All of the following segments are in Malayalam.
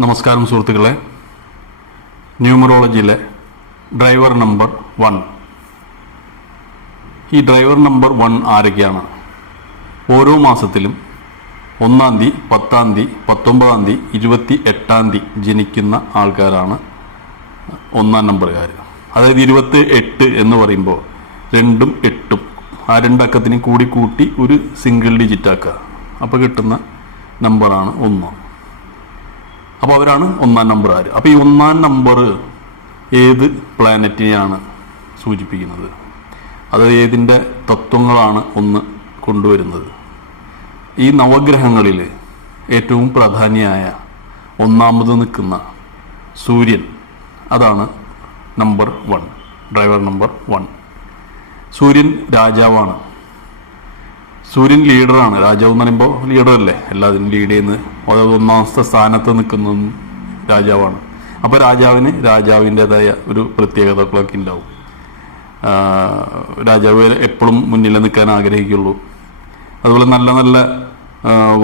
നമസ്കാരം സുഹൃത്തുക്കളെ. ന്യൂമറോളജിയിലെ ഡ്രൈവർ നമ്പർ 1. ഈ ഡ്രൈവർ നമ്പർ 1 ആരൊക്കെയാണ്? ഓരോ മാസത്തിലും 1-ാം തീയതി, 10-ാം തീയതി, 19-ാം തീയതി, 28-ാം തീയതി ജനിക്കുന്ന ആൾക്കാരാണ് 1-ാം നമ്പറുകാർ. അതായത് 28 എന്ന് പറയുമ്പോൾ 2ഉം 8ഉം ആ രണ്ടക്കത്തിനും കൂടി കൂട്ടി ഒരു സിംഗിൾ ഡിജിറ്റ് ആക്കുക. അപ്പോൾ കിട്ടുന്ന നമ്പറാണ് 1. അപ്പോൾ അവരാണ് 1-ാം നമ്പറുകാർ. അപ്പോൾ ഈ 1-ാം നമ്പർ ഏത് പ്ലാനറ്റിനെയാണ് സൂചിപ്പിക്കുന്നത്? അത് ഏതിൻ്റെ തത്വങ്ങളാണ് ഒന്ന് കൊണ്ടുവരുന്നത്? ഈ നവഗ്രഹങ്ങളിൽ ഏറ്റവും പ്രാധാന്യമായ 1-ാമത് നിൽക്കുന്ന സൂര്യൻ, അതാണ് നമ്പർ 1, ഡ്രൈവർ നമ്പർ 1. സൂര്യൻ രാജാവാണ്. സൂര്യൻ ലീഡറാണ്. രാജാവ് എന്ന് പറയുമ്പോൾ ലീഡറല്ലേ, എല്ലാത്തിനും ലീഡ് ചെയ്യുന്നത്. അതായത് 1-ാമത്തെ സ്ഥാനത്ത് നിൽക്കുന്നതും രാജാവാണ്. അപ്പോൾ രാജാവിന് രാജാവിൻ്റെതായ ഒരു പ്രത്യേകതകളൊക്കെ ഉണ്ടാവും. രാജാവ് എപ്പോഴും മുന്നിൽ നിൽക്കാൻ ആഗ്രഹിക്കുള്ളൂ. അതുപോലെ നല്ല നല്ല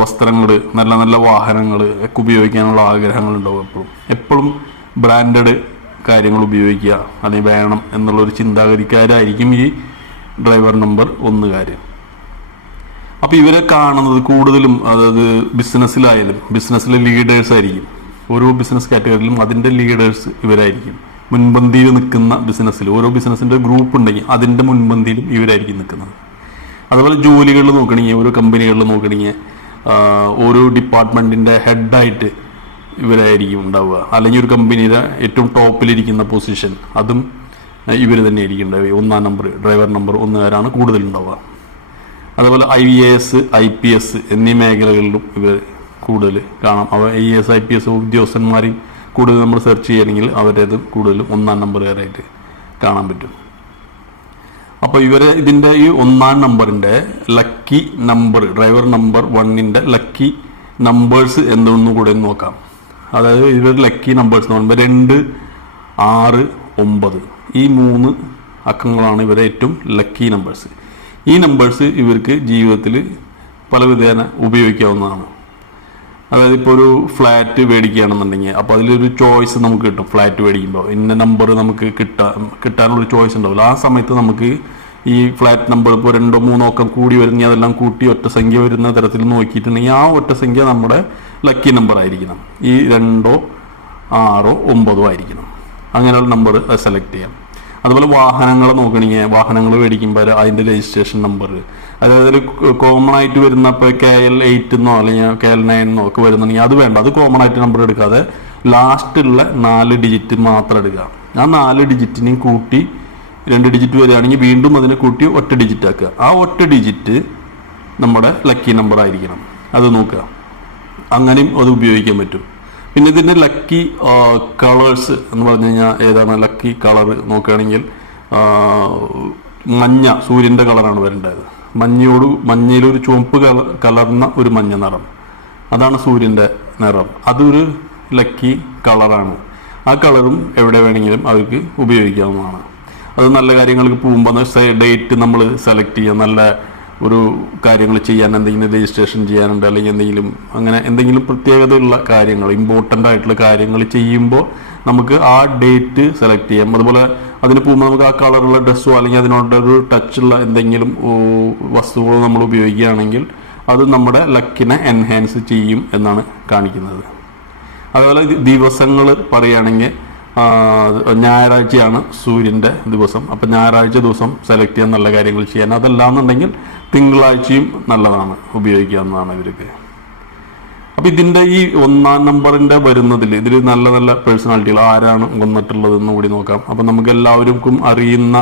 വസ്ത്രങ്ങൾ, നല്ല നല്ല വാഹനങ്ങൾ ഒക്കെ ഉപയോഗിക്കാനുള്ള ആഗ്രഹങ്ങളുണ്ടാവും. എപ്പോഴും ബ്രാൻഡഡ് കാര്യങ്ങൾ ഉപയോഗിക്കുക അല്ലെങ്കിൽ വേണം എന്നുള്ളൊരു ചിന്താഗതിക്കാരായിരിക്കും ഈ ഡ്രൈവർ നമ്പർ 1-കാർ. അപ്പോൾ ഇവരെ കാണുന്നത് കൂടുതലും, അതായത് ബിസിനസ്സിലെ ലീഡേഴ്സ് ആയിരിക്കും. ഓരോ ബിസിനസ് കാറ്റഗറിയിലും അതിൻ്റെ ലീഡേഴ്സ് ഇവരായിരിക്കും. മുൻപന്തിയിൽ നിൽക്കുന്ന ബിസിനസ്സിൽ ഓരോ ബിസിനസ്സിൻ്റെ ഗ്രൂപ്പ് ഉണ്ടെങ്കിൽ അതിൻ്റെ മുൻപന്തിയിലും ഇവരായിരിക്കും നിൽക്കുന്നത്. അതുപോലെ ജോലികളിൽ നോക്കണമെങ്കിൽ, ഓരോ കമ്പനികളിൽ നോക്കണമെങ്കിൽ ഓരോ ഡിപ്പാർട്ട്മെൻറ്റിൻ്റെ ഹെഡായിട്ട് ഇവരായിരിക്കും ഉണ്ടാവുക. അല്ലെങ്കിൽ ഒരു കമ്പനിയുടെ ഏറ്റവും ടോപ്പിലിരിക്കുന്ന പൊസിഷൻ, അതും ഇവർ തന്നെയായിരിക്കും ഉണ്ടാവുക. 1-ാം നമ്പർ, ഡ്രൈവർ നമ്പർ 1-കാരാണ് കൂടുതലുണ്ടാവുക. അതുപോലെ IAS, IPS എന്നീ മേഖലകളിലും ഇവർ കൂടുതൽ കാണാം. IAS, IPS ഉദ്യോഗസ്ഥന്മാരെയും കൂടുതൽ നമ്മൾ സെർച്ച് ചെയ്യണമെങ്കിൽ അവരത് കൂടുതലും 1-ാം നമ്പറുകാരായിട്ട് കാണാൻ പറ്റും. അപ്പോൾ ഇതിൻ്റെ ഈ 1-ാം നമ്പറിൻ്റെ ലക്കി നമ്പർ, ഡ്രൈവർ നമ്പർ 1-ൻ്റെ ലക്കി നമ്പേഴ്സ് എന്തൊന്നും കൂടെ നോക്കാം. അതായത് ഇവർ ലക്കി നമ്പേഴ്സ് എന്ന് പറയുമ്പോൾ 2, 6, 9 ഈ 3 അക്കങ്ങളാണ് ഇവരെ ഏറ്റവും ലക്കി നമ്പേഴ്സ്. ഈ നമ്പേഴ്സ് ഇവർക്ക് ജീവിതത്തിൽ പല വിധേന ഉപയോഗിക്കാവുന്നതാണ്. അതായത് ഇപ്പോൾ ഒരു ഫ്ലാറ്റ് മേടിക്കുകയാണെന്നുണ്ടെങ്കിൽ അപ്പോൾ അതിലൊരു ചോയ്സ് നമുക്ക് കിട്ടും. ഫ്ലാറ്റ് മേടിക്കുമ്പോൾ ഇന്ന നമ്പർ നമുക്ക് കിട്ടാനുള്ളൊരു ചോയ്സ് ഉണ്ടാവില്ല. ആ സമയത്ത് നമുക്ക് ഈ ഫ്ലാറ്റ് നമ്പർ ഇപ്പോൾ 2, 3 അക്കം കൂടി വരുന്നെങ്കിൽ അതെല്ലാം കൂട്ടി ഒറ്റ സംഖ്യ വരുന്ന തരത്തിൽ നോക്കിയിട്ടുണ്ടെങ്കിൽ ആ ഒറ്റ സംഖ്യ നമ്മുടെ ലക്കി നമ്പർ ആയിരിക്കണം. ഈ 2, 6, 9 ആയിരിക്കണം. അങ്ങനെയുള്ള നമ്പർ സെലക്ട് ചെയ്യാം. അതുപോലെ വാഹനങ്ങൾ നോക്കണമെങ്കിൽ, വാഹനങ്ങൾ മേടിക്കുമ്പോൾ അതിൻ്റെ രജിസ്ട്രേഷൻ നമ്പർ, അതായത് കോമൺ ആയിട്ട് വരുന്ന ഇപ്പോൾ KL 8 എന്നോ അല്ലെങ്കിൽ KL 9 എന്നോ ഒക്കെ വരുന്നുണ്ടെങ്കിൽ അത് വേണ്ട. അത് കോമൺ ആയിട്ട് നമ്പർ എടുക്കാതെ ലാസ്റ്റുള്ള 4 ഡിജിറ്റ് മാത്രം എടുക്കുക. ആ 4 ഡിജിറ്റിനെയും കൂട്ടി 2 ഡിജിറ്റ് വരികയാണെങ്കിൽ വീണ്ടും അതിനെ കൂട്ടി ഒറ്റ ഡിജിറ്റ് ആക്കുക. ആ ഒറ്റ ഡിജിറ്റ് നമ്മുടെ ലക്കി നമ്പർ ആയിരിക്കണം. അത് നോക്കുക. അങ്ങനെയും അത് ഉപയോഗിക്കാൻ പറ്റും. പിന്നെ ഇതിൻ്റെ ലക്കി കളേഴ്സ് എന്ന് പറഞ്ഞു കഴിഞ്ഞാൽ ഏതാണ് ലക്കി കളർ നോക്കുകയാണെങ്കിൽ മഞ്ഞ, സൂര്യൻ്റെ കളറാണ് വരേണ്ടത്. മഞ്ഞയിലൊരു ചുവപ്പ് കലർന്ന ഒരു മഞ്ഞ നിറം, അതാണ് സൂര്യൻ്റെ നിറം. അതൊരു ലക്കി കളറാണ്. ആ കളറും എവിടെ വേണമെങ്കിലും അവർക്ക് ഉപയോഗിക്കാവുന്നതാണ്. അത് നല്ല കാര്യങ്ങൾക്ക് പോകുമ്പോൾ ഡേറ്റ് നമ്മൾ സെലക്ട് ചെയ്യുക. നല്ല ഒരു കാര്യങ്ങൾ ചെയ്യാൻ, എന്തെങ്കിലും രജിസ്ട്രേഷൻ ചെയ്യാനുണ്ട് അല്ലെങ്കിൽ എന്തെങ്കിലും പ്രത്യേകതയുള്ള കാര്യങ്ങൾ, ഇമ്പോർട്ടൻ്റ് ആയിട്ടുള്ള കാര്യങ്ങൾ ചെയ്യുമ്പോൾ നമുക്ക് ആ ഡേറ്റ് സെലക്ട് ചെയ്യാം. അതുപോലെ അതിന് പോകുമ്പോൾ നമുക്ക് ആ കളറുള്ള ഡ്രസ്സോ അല്ലെങ്കിൽ അതിനോടൊരു ടച്ചുള്ള എന്തെങ്കിലും വസ്തുക്കളോ നമ്മൾ ഉപയോഗിക്കുകയാണെങ്കിൽ അത് നമ്മുടെ ലക്കിനെ എൻഹാൻസ് ചെയ്യും എന്നാണ് കാണിക്കുന്നത്. അതുപോലെ ദിവസങ്ങൾ പറയുകയാണെങ്കിൽ ഞായറാഴ്ചയാണ് സൂര്യൻ്റെ ദിവസം. അപ്പം ഞായറാഴ്ച ദിവസം സെലക്ട് ചെയ്യാൻ, നല്ല കാര്യങ്ങൾ ചെയ്യാൻ. അതല്ലാന്നുണ്ടെങ്കിൽ തിങ്കളാഴ്ചയും നല്ലതാണ്, ഉപയോഗിക്കാവുന്നതാണ് ഇവർക്ക്. അപ്പം ഇതിൻ്റെ ഈ 1-ാം നമ്പറിൻ്റെ വരുന്നതിൽ ഇതിൽ നല്ല നല്ല പേഴ്സണാലിറ്റികൾ ആരാണ് വന്നിട്ടുള്ളതെന്ന് കൂടി നോക്കാം. അപ്പം നമുക്ക് എല്ലാവർക്കും അറിയുന്ന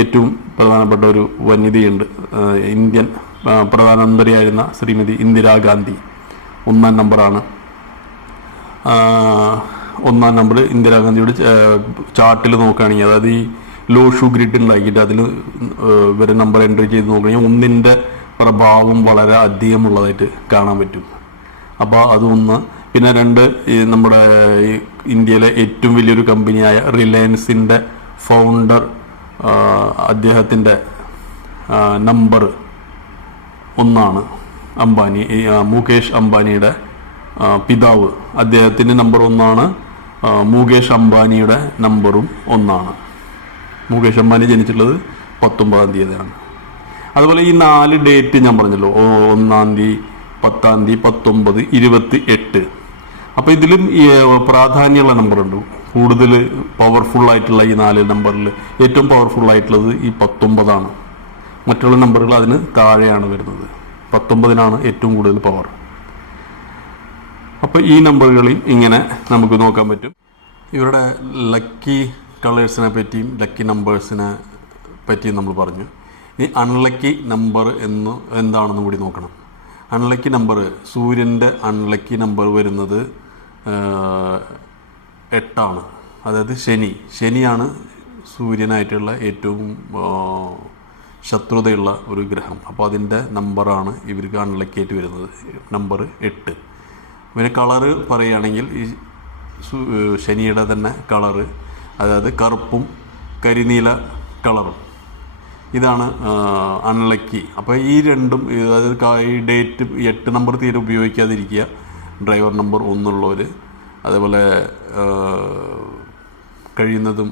ഏറ്റവും പ്രധാനപ്പെട്ട ഒരു വനിതയുണ്ട്. ഇന്ത്യൻ പ്രധാനമന്ത്രിയായിരുന്ന ശ്രീമതി ഇന്ദിരാഗാന്ധി 1-ാം നമ്പറാണ്. 1-ാം നമ്പർ ഇന്ദിരാഗാന്ധിയുടെ ചാർട്ടിൽ നോക്കുകയാണെങ്കിൽ, അതായത് ഈ ലോഷു ഗ്രിഡ് ഉണ്ടാക്കിയിട്ട് അതിൽ ഇവരെ നമ്പർ എൻട്രി ചെയ്ത് നോക്കുകയാണെങ്കിൽ 1-ൻ്റെ പ്രഭാവം വളരെ അധികമുള്ളതായിട്ട് കാണാൻ പറ്റും. അപ്പോൾ അതൊന്ന്. പിന്നെ 2, നമ്മുടെ ഇന്ത്യയിലെ ഏറ്റവും വലിയൊരു കമ്പനിയായ റിലയൻസിൻ്റെ ഫൗണ്ടർ, അദ്ദേഹത്തിൻ്റെ നമ്പർ 1 ആണ്. മുകേഷ് അംബാനിയുടെ പിതാവ്, അദ്ദേഹത്തിൻ്റെ നമ്പർ 1 മുകേഷ് അംബാനിയുടെ നമ്പറും 1. മുകേഷ് അംബാനി ജനിച്ചിട്ടുള്ളത് 19-ാം തീയതിയാണ്. അതുപോലെ ഈ 4 ഡേറ്റ് ഞാൻ പറഞ്ഞല്ലോ, 1-ാം തീയതി, 10-ാം തീയതി, 19, 28. അപ്പോൾ ഇതിലും പ്രാധാന്യമുള്ള നമ്പറുണ്ട്. കൂടുതൽ പവർഫുൾ ആയിട്ടുള്ള ഈ 4 നമ്പറിൽ ഏറ്റവും പവർഫുൾ ആയിട്ടുള്ളത് ഈ 19 മറ്റുള്ള നമ്പറുകൾ അതിന് താഴെയാണ് വരുന്നത്. 19-നാണ് ഏറ്റവും കൂടുതൽ പവർ. അപ്പോൾ ഈ നമ്പറുകളിൽ ഇങ്ങനെ നമുക്ക് നോക്കാൻ പറ്റും. ഇവരുടെ ലക്കി കളേഴ്സിനെ പറ്റിയും ലക്കി നമ്പേഴ്സിനെ പറ്റിയും നമ്മൾ പറഞ്ഞു. ഇനി അൺലക്കി നമ്പർ എന്താണെന്നും കൂടി നോക്കണം. അൺലക്കി നമ്പർ, സൂര്യൻ്റെ അൺലക്കി നമ്പർ വരുന്നത് 8. അതായത് ശനിയാണ് സൂര്യനായിട്ടുള്ള ഏറ്റവും ശത്രുതയുള്ള ഒരു ഗ്രഹം. അപ്പോൾ അതിൻ്റെ നമ്പറാണ് ഇവർക്ക് അൺലക്കി ആയിട്ട് വരുന്നത്, നമ്പർ 8. പിന്നെ കളറ് പറയുകയാണെങ്കിൽ ഈ ശനിയുടെ തന്നെ കളറ്, അതായത് കറുപ്പും കരിനീല കളറും, ഇതാണ് അൺലക്കി. അപ്പോൾ ഈ രണ്ടും, അതായത് ഈ ഡേറ്റ് 8 നമ്പർ തീരെ ഉപയോഗിക്കാതിരിക്കുക, ഡ്രൈവർ നമ്പർ 1 ഉള്ളവർ. അതേപോലെ കഴിയുന്നതും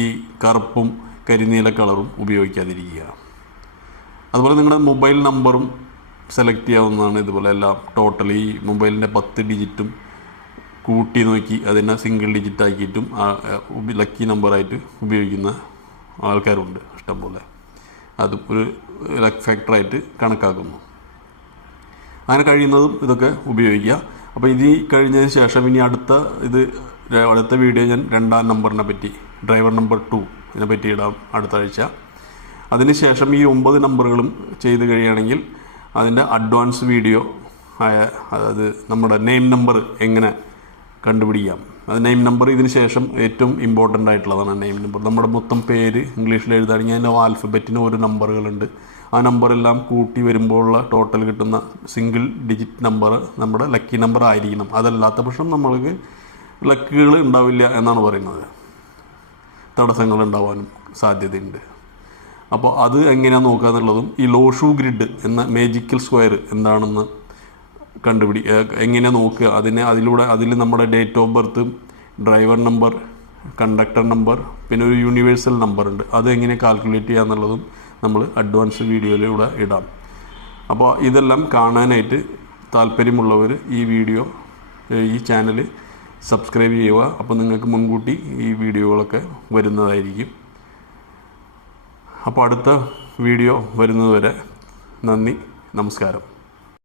ഈ കറുപ്പും കരിനീല കളറും ഉപയോഗിക്കാതിരിക്കുക. അതുപോലെ നിങ്ങളുടെ മൊബൈൽ നമ്പറും സെലക്ട് ചെയ്യാവുന്നതാണ്. ഇതുപോലെ എല്ലാം ടോട്ടലി മൊബൈലിൻ്റെ 10 ഡിജിറ്റും കൂട്ടി നോക്കി അതിനെ സിംഗിൾ ഡിജിറ്റ് ആക്കിയിട്ടും ലക്കി നമ്പറായിട്ട് ഉപയോഗിക്കുന്ന ആൾക്കാരുണ്ട് ഇഷ്ടംപോലെ. അത് ഒരു ലക്ക് ഫാക്ടറായിട്ട് കണക്കാക്കുന്നു. അങ്ങനെ കഴിയുന്നതും ഇതൊക്കെ ഉപയോഗിക്കുക. അപ്പോൾ ഇത് കഴിഞ്ഞതിന് ശേഷം ഇനി അടുത്ത വീഡിയോ ഞാൻ 2-ാം നമ്പറിനെ പറ്റി, ഡ്രൈവർ നമ്പർ 2 ഇതിനെ പറ്റി ഇടാം അടുത്ത ആഴ്ച. അതിനുശേഷം ഈ 9 നമ്പറുകളും ചെയ്ത് കഴിയുകയാണെങ്കിൽ അതിൻ്റെ അഡ്വാൻസ് വീഡിയോ ആയ, അതായത് നമ്മുടെ നെയിം നമ്പർ എങ്ങനെ കണ്ടുപിടിക്കാം. അത് നെയിം നമ്പർ ഇതിന് ശേഷം ഏറ്റവും ഇമ്പോർട്ടൻ്റ് ആയിട്ടുള്ളതാണ് നെയിം നമ്പർ. നമ്മുടെ മൊത്തം പേര് ഇംഗ്ലീഷിൽ എഴുതുകയാണെങ്കിൽ അതിൻ്റെ ആൽഫബറ്റിന് ഓരോ നമ്പറുകളുണ്ട്. ആ നമ്പറെല്ലാം കൂട്ടി വരുമ്പോഴുള്ള ടോട്ടൽ കിട്ടുന്ന സിംഗിൾ ഡിജിറ്റ് നമ്പർ നമ്മുടെ ലക്കി നമ്പർ ആയിരിക്കണം. അതല്ലാത്ത പക്ഷം നമ്മൾക്ക് ലക്കുകൾ ഉണ്ടാവില്ല എന്നാണ് പറയുന്നത്. തടസ്സങ്ങൾ ഉണ്ടാവാനും സാധ്യതയുണ്ട്. അപ്പോൾ അത് എങ്ങനെയാണ് നോക്കുക എന്നുള്ളതും, ഈ ലോഷു ഗ്രിഡ് എന്ന മേജിക്കൽ സ്ക്വയർ എന്താണെന്ന് എങ്ങനെ നോക്കുക, അതിൽ നമ്മുടെ date of birth, driver number, conductor number, പിന്നെ ഒരു യൂണിവേഴ്സൽ നമ്പർ ഉണ്ട്, അത് എങ്ങനെ കാൽക്കുലേറ്റ് ചെയ്യുക എന്നുള്ളതും നമ്മൾ അഡ്വാൻസ് വീഡിയോയിലൂടെ ഇടാം. അപ്പോൾ ഇതെല്ലാം കാണാനായിട്ട് താല്പര്യമുള്ളവർ ഈ ചാനൽ സബ്സ്ക്രൈബ് ചെയ്യുക. അപ്പോൾ നിങ്ങൾക്ക് മുൻകൂട്ടി ഈ വീഡിയോകളൊക്കെ വരുന്നതായിരിക്കും. അപ്പോൾ അടുത്ത വീഡിയോ വരുന്നതുവരെ നന്ദി, നമസ്കാരം.